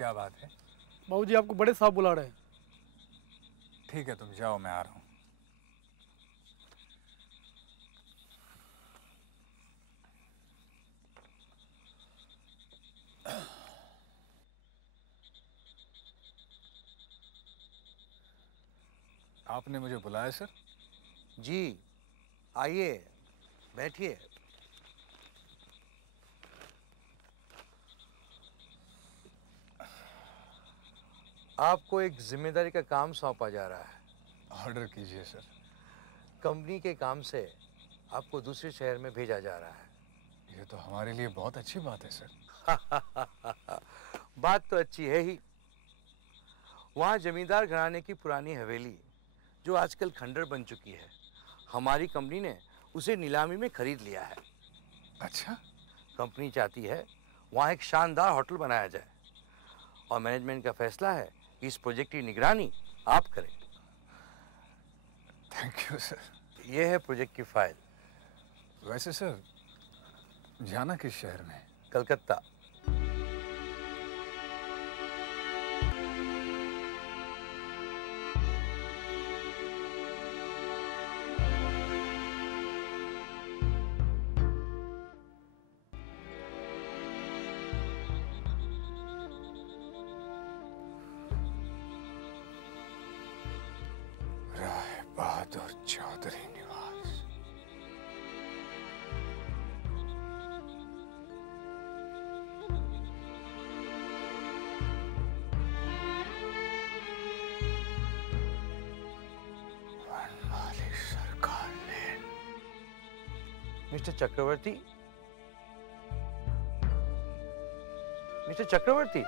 क्या बात है? बाबूजी आपको बड़े साहब बुला रहे हैं। ठीक है, तुम जाओ, मैं आ रहा हूँ। आपने मुझे बुलाया सर? जी, आइए बैठिए। आपको एक जिम्मेदारी का काम सौंपा जा रहा है। ऑर्डर कीजिए सर। कंपनी के काम से आपको दूसरे शहर में भेजा जा रहा है। ये तो हमारे लिए बहुत अच्छी बात है सर। बात तो अच्छी है ही। वहाँ जमींदार घराने की पुरानी हवेली जो आजकल खंडर बन चुकी है, हमारी कंपनी ने उसे नीलामी में खरीद लिया है। अच्छा? कंपनी चाहती है वहाँ एक शानदार होटल बनाया जाए और मैनेजमेंट का फैसला है कि इस प्रोजेक्ट की निगरानी आप करें। Thank you sir. ये है प्रोजेक्ट की फाइल। वैसे सर, जाना किस शहर में? कलकत्ता। राय बहादुर चौधरी निवास। वनमाली सरकार लेन। मिस्टर चक्रवर्ती, मिस्टर चक्रवर्ती,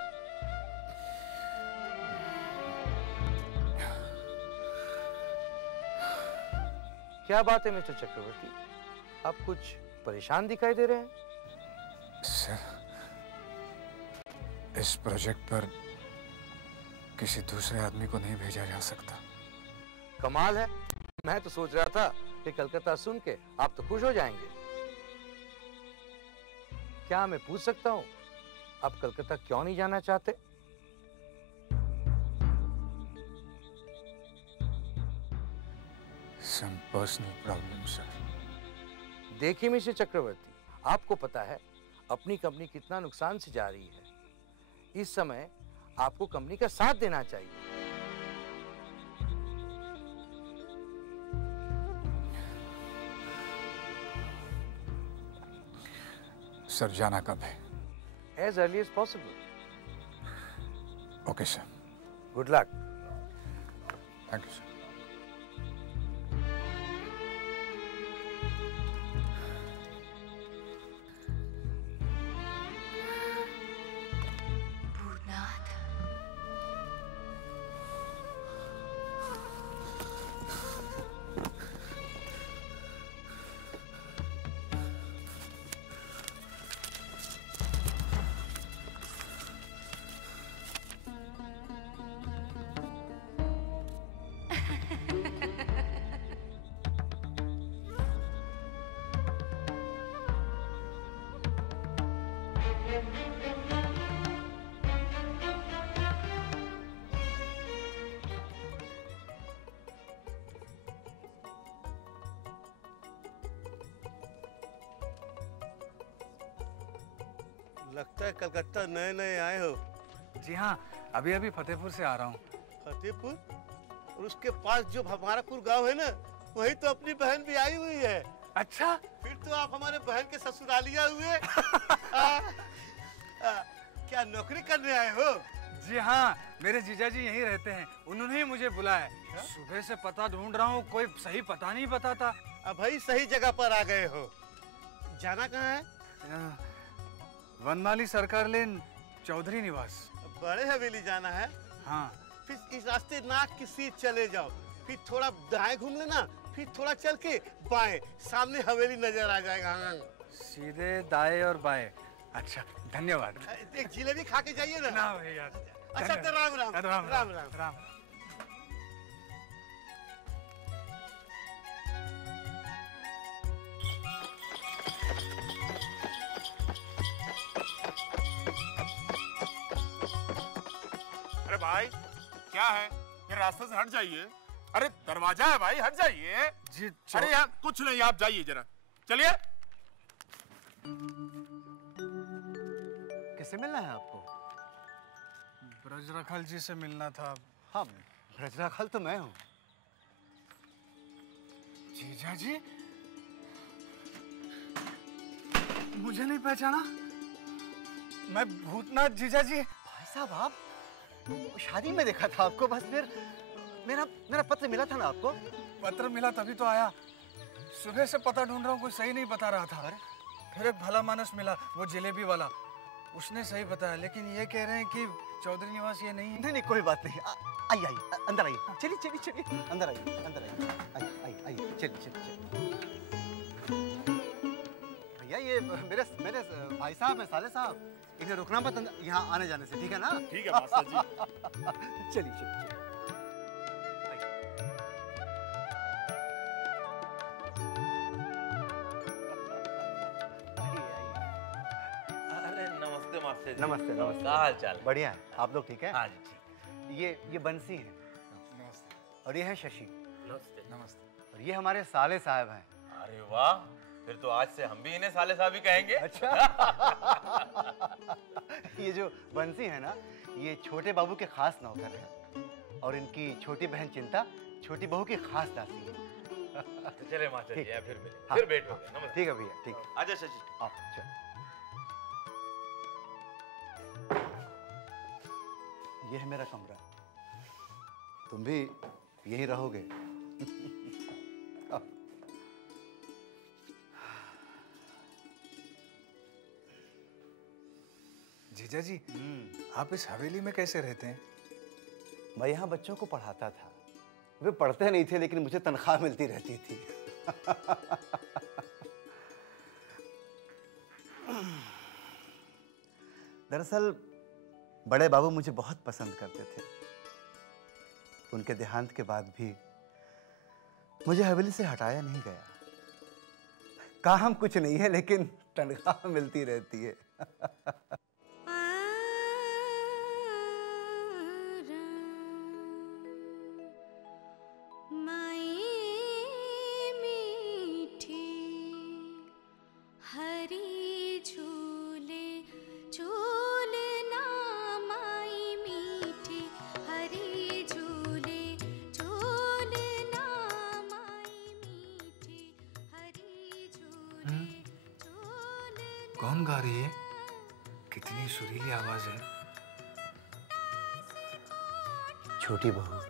क्या बात है मिस्टर चक्रवर्ती? आप कुछ परेशान दिखाई दे रहे हैं। सर, इस प्रोजेक्ट पर किसी दूसरे आदमी को नहीं भेजा जा सकता। कमाल है, मैं तो सोच रहा था कि कलकत्ता सुन के आप तो खुश हो जाएंगे। क्या मैं पूछ सकता हूं आप कलकत्ता क्यों नहीं जाना चाहते? Some personal problem, sir. देखिए मिस्टर चक्रवर्ती, आपको पता है अपनी कंपनी कितना नुकसान से जा रही है। इस समय आपको कंपनी का साथ देना चाहिए। सर, जाना कब है? As early as possible. Okay sir. Good luck. Thank you sir. लगता है कलकत्ता नए नए आए हो। जी हाँ, अभी अभी फतेहपुर से आ रहा हूँ। फतेहपुर? और उसके पास जो हमारापुर गांव है ना, वही तो अपनी बहन भी आई हुई है। अच्छा? फिर तो आप हमारे बहन के ससुरालिया हुए। क्या नौकरी करने आए हो? जी हाँ, मेरे जीजाजी यहीं रहते हैं, उन्होंने ही मुझे बुलाया। सुबह से पता ढूंढ रहा हूँ, कोई सही पता नहीं बताता। अब भाई सही जगह पर आ गए हो। जाना कहाँ है? वनमाली सरकार लेन, चौधरी निवास। बड़े हवेली जाना है? हाँ। फिर इस रास्ते नाक की सीध चले जाओ, फिर थोड़ा दाएं घूम लेना, फिर थोड़ा चल के बाएं, सामने हवेली नजर आ जाएगा। हाँ। सीधे दाएं और बाएं। अच्छा, धन्यवाद। एक जिलेबी खा के जाइए ना। ना भैया। अच्छा तो राम राम राम राम राम राम। भाई क्या है, ये रास्ते से हट जाइए। अरे दरवाजा है भाई, हट जाइए। जी अरे यार कुछ नहीं, आप जाइए जरा, चलिए। किससे मिलना है आपको? ब्रजरखल जी से मिलना था। हाँ, ब्रजरखल तो मैं हूँ। जीजा जी, मुझे नहीं पहचाना? मैं भूतनाथ जीजा जी। भाई साहब आप, शादी में देखा था आपको, बस फिर मेरा पत्र मिला था ना आपको। पत्र मिला तभी तो आया। सुबह से पता ढूंढ रहा हूँ, कोई सही नहीं बता रहा था। फिर एक भला मानस मिला, वो जलेबी वाला, उसने सही बताया। लेकिन ये कह रहे हैं कि चौधरी निवास ये नहीं है। नहीं, कोई बात नहीं। आइए आइए, अंदर आइए। चलिए अंदर आइए। आइए चलिए। भैया ये मेरे भाई साहब हैं, साले साहब, इन्हें रुकना मत यहाँ आने जाने से, ठीक है ना? ठीक है मास्टर जी। चलिए। अरे नमस्ते मास्टर जी। नमस्ते। क्या हाल चाल? बढ़िया है, आप लोग ठीक है? हाँ जी ठीक। ये बंसी है नमस्ते। और ये है शशि नमस्ते। और ये हमारे साले साहब हैं। अरे वाह, फिर तो आज से हम भी इन्हें साले साहब ही कहेंगे। अच्छा। ये जो बंसी है ना, ये छोटे बाबू के खास नौकर हैं और इनकी छोटी बहन चिंता छोटी बहू की खास दासी है। तो चले मास्टर जी, फिर मिले। हाँ, फिर भेंट हो गया। नमस्ते। ठीक है भैया, ठीक है। आजा शशि। आओ चल। ये है मेरा कमरा, तुम भी यहीं रहोगे। जीजा जी, आप इस हवेली में कैसे रहते हैं? मैं यहाँ बच्चों को पढ़ाता था। वे पढ़ते नहीं थे लेकिन मुझे तनख्वाह मिलती रहती थी। दरअसल बड़े बाबू मुझे बहुत पसंद करते थे। उनके देहांत के बाद भी मुझे हवेली से हटाया नहीं गया। काम कुछ नहीं है लेकिन तनख्वाह मिलती रहती है। कौन गा रही है? कितनी सुरीली आवाज है। छोटी बहू।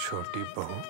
छोटी बहू?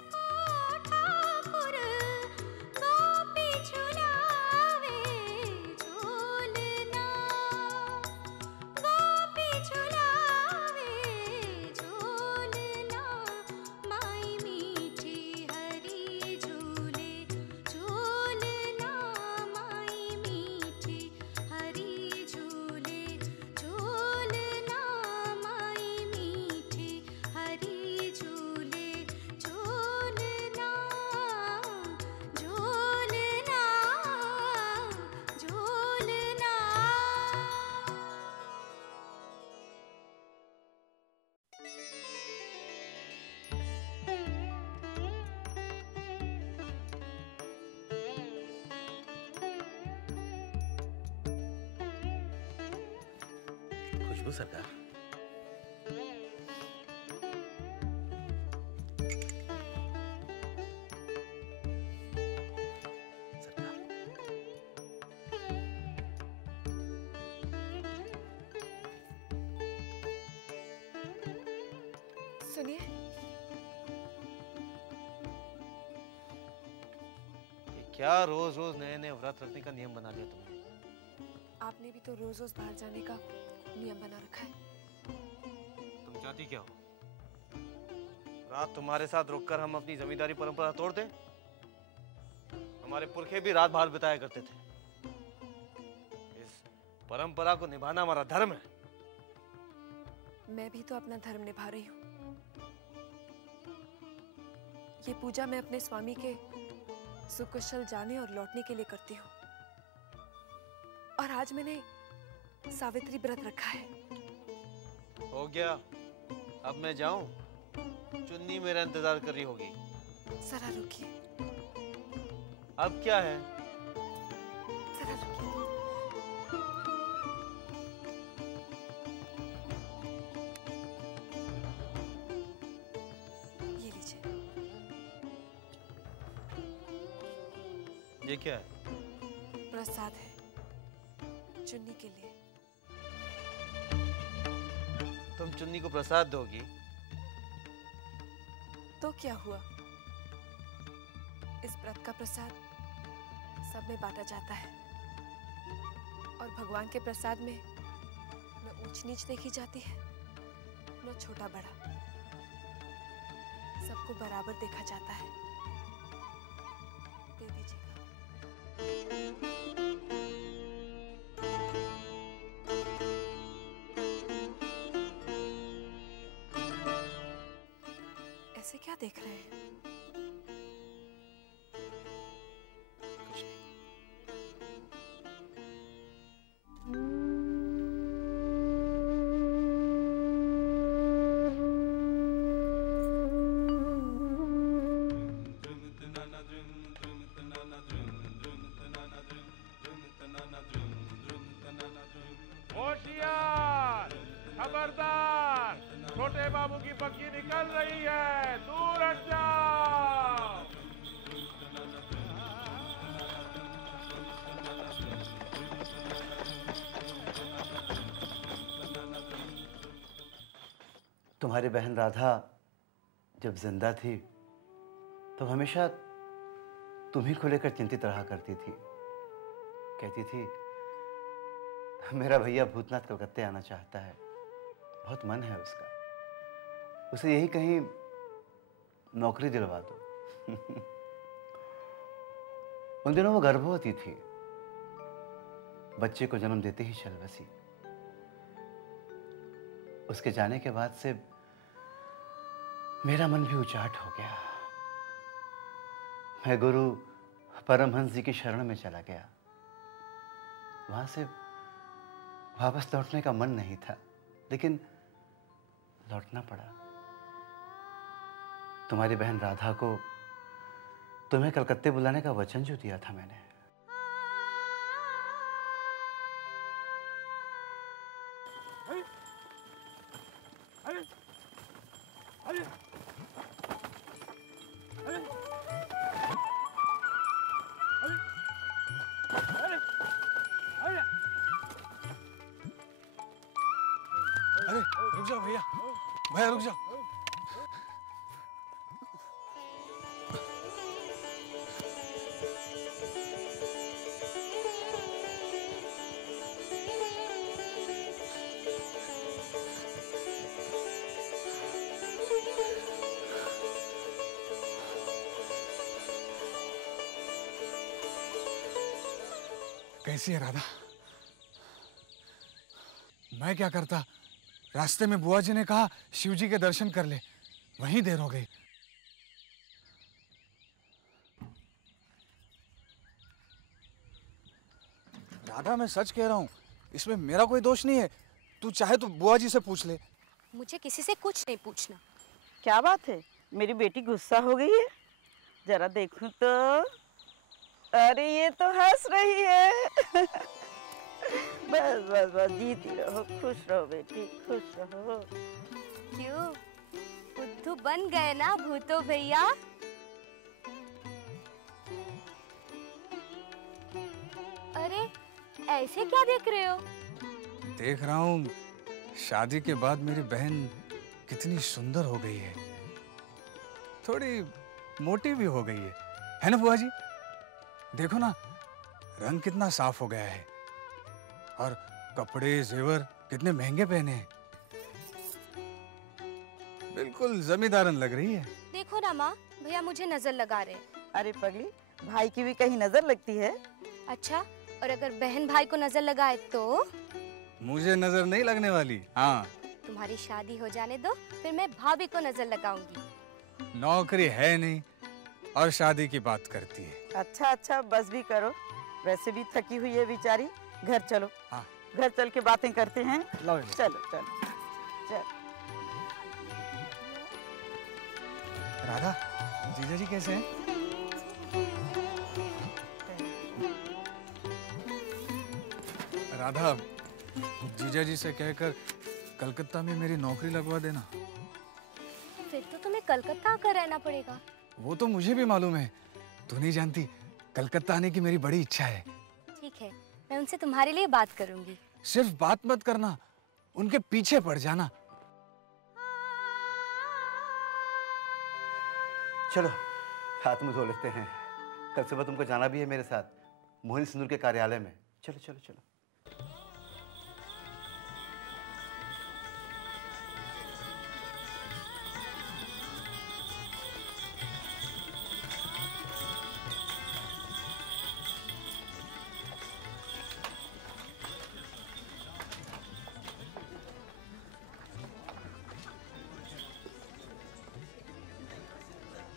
खुशबू सरकार। सुनिए, क्या रोज रोज नए नए व्रत रखने का नियम बना दिया तुमने? आपने भी तो रोज रोज बाहर जाने का नियम बना रखा है। तुम चाहती क्या हो? रात तुम्हारे साथ रुककर हम अपनी जमींदारी परंपरा तोड़ दें? हमारे पुरखे भी रात बाहर बिताया करते थे। इस परंपरा को निभाना हमारा धर्म है। मैं भी तो अपना धर्म निभा रही हूँ। ये पूजा मैं अपने स्वामी के सुकुशल जाने और लौटने के लिए करती हूँ। और आज मैंने सावित्री व्रत रखा है। हो गया, अब मैं जाऊं? चुन्नी मेरा इंतजार कर रही होगी। जरा रुकिए, अब क्या है? जरा रुकिए। ये लीजिए। ये क्या है? प्रसाद है चुन्नी के लिए। तुम चुन्नी को प्रसाद दोगी? तो क्या हुआ, इस व्रत का प्रसाद सब में बांटा जाता है और भगवान के प्रसाद में न ऊंच नीच देखी जाती है न छोटा बड़ा, सबको बराबर देखा जाता है। दे दीजिएगा। ऐसे क्या देख रहे हैं? कुछ नहीं। होशियार, खबरदार, छोटे बाबू की पक्की निकल रही है, दूर हट जाओ। तुम्हारी बहन राधा जब जिंदा थी तो हमेशा तुम्ही को लेकर चिंतित रहा करती थी। कहती थी मेरा भैया भूतनाथ कलकत्ते आना चाहता है, बहुत मन है उसका, उसे यही कहीं नौकरी दिलवा दो। उन दिनों वो गर्भवती थी, बच्चे को जन्म देते ही चल बसी। उसके जाने के बाद से मेरा मन भी उचाट हो गया। मैं गुरु परमहंस जी की शरण में चला गया। वहां से वापस लौटने का मन नहीं था, लेकिन लौटना पड़ा। तुम्हारी बहन राधा को तुम्हें कलकत्ते बुलाने का वचन जो दिया था मैंने, अरे रुक जाओ भैया, भैया रुक जाओ। कैसी है राधा? मैं क्या करता, रास्ते में बुआ जी ने कहा शिव जी के दर्शन कर ले, वहीं देर हो गई। राधा मैं सच कह रहा हूँ, इसमें मेरा कोई दोष नहीं है। तू चाहे तो बुआ जी से पूछ ले। मुझे किसी से कुछ नहीं पूछना। क्या बात है, मेरी बेटी गुस्सा हो गई है? जरा देखूं तो। अरे ये तो हंस रही है। बस बस बस, जीती रहो, खुश रहो बेटी, खुश रहो। क्यों, बुद्धू बन गए ना भूतो भैया? अरे ऐसे क्या देख रहे हो? देख रहा हूँ शादी के बाद मेरी बहन कितनी सुंदर हो गई है, थोड़ी मोटी भी हो गई है ना बुआ जी? देखो ना, रंग कितना साफ हो गया है और कपड़े जेवर कितने महंगे पहने हैं। बिल्कुल जमींदारन लग रही है। देखो ना माँ, भैया मुझे नजर लगा रहे हैं। अरे पगली, भाई की भी कहीं नजर लगती है? अच्छा, और अगर बहन भाई को नजर लगाए तो? मुझे नजर नहीं लगने वाली। हाँ, तुम्हारी शादी हो जाने दो, फिर मैं भाभी को नजर लगाऊंगी। नौकरी है नहीं और शादी की बात करती है। अच्छा अच्छा, बस भी करो, वैसे भी थकी हुई है बेचारी। घर चलो। हाँ। घर चल के बातें करते हैं। लो चलो चलो चल। राधा, जीजा जी कैसे हैं? राधा, जीजा जी से कहकर कलकत्ता में मेरी नौकरी लगवा देना। फिर तो तुम्हें कलकत्ता आकर रहना पड़ेगा। वो तो मुझे भी मालूम है, तू नहीं जानती, कलकत्ता आने की मेरी बड़ी इच्छा है। ठीक है, मैं उनसे तुम्हारे लिए बात करूंगी। सिर्फ बात मत करना, उनके पीछे पड़ जाना। चलो हाथ मुंह धो लेते हैं, कल सुबह तुमको जाना भी है मेरे साथ मोहन सिंदूर के कार्यालय में। चलो चलो चलो।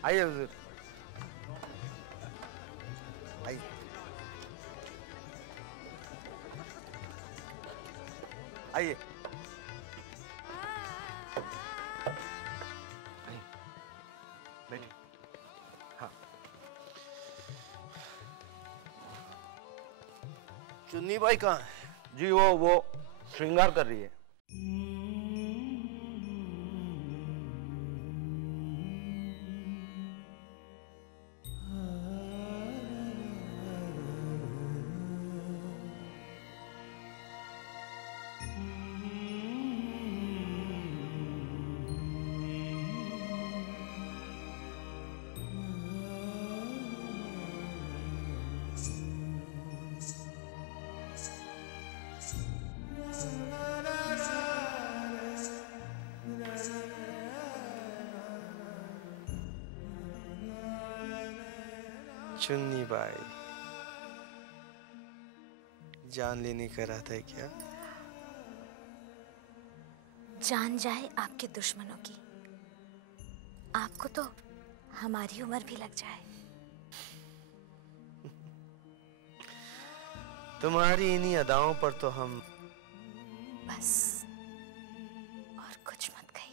आइए हुजूर, आइए। आइए बैठिए। हाँ। चुन्नी बाई कहाँ है? जी वो श्रृंगार कर रही है। चुन्नी बाई, जान लेने का इरादा है क्या? जान जाए आपके दुश्मनों की, आपको तो हमारी उम्र भी लग जाए। तुम्हारी इन्हीं अदाओं पर तो हम बस और कुछ मत कहिए।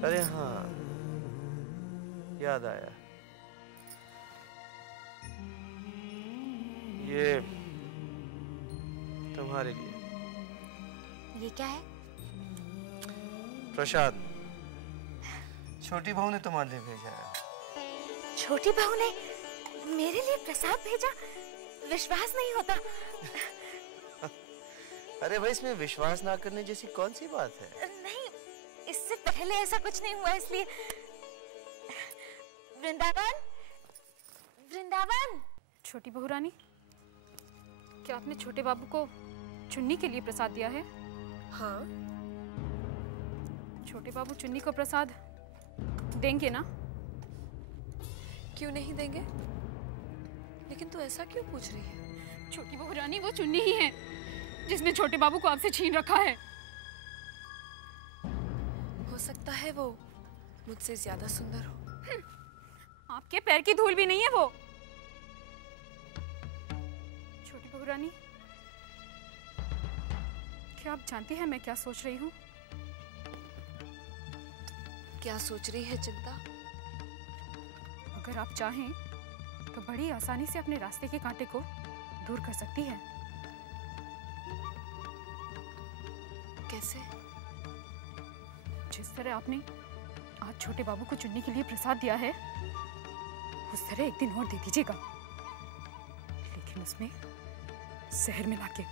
अरे हाँ, याद आया, ये तुम्हारे लिए। ये क्या है? प्रसाद, छोटी बहू ने तुम्हारे लिए भेजा है। छोटी बहू ने मेरे लिए प्रसाद भेजा? विश्वास नहीं होता। अरे भाई, इसमें विश्वास ना करने जैसी कौन सी बात है? नहीं, इससे पहले ऐसा कुछ नहीं हुआ, इसलिए। वृंदावन, वृंदावन। छोटी बहू रानी, क्या आपने छोटे बाबू को चुन्नी के लिए प्रसाद दिया है? हाँ। छोटे बाबू चुन्नी को प्रसाद देंगे ना? क्यों नहीं देंगे? लेकिन तू ऐसा क्यों पूछ रही है? छोटी बहू रानी, वो चुन्नी ही है जिसने छोटे बाबू को आपसे छीन रखा है। हो सकता है वो मुझसे ज्यादा सुंदर हो। आपके पैर की धूल भी नहीं है वो। छोटी बहू रानी, क्या आप जानती हैं मैं क्या सोच रही हूँ? क्या सोच रही है चिंता? अगर आप चाहें तो बड़ी आसानी से अपने रास्ते के कांटे को दूर कर सकती है। कैसे? जिस तरह आपने आज छोटे बाबू को चुन्नी के लिए प्रसाद दिया है, उस तरह एक दिन और दे दीजिएगा, लेकिन उसमें जहर मिला के।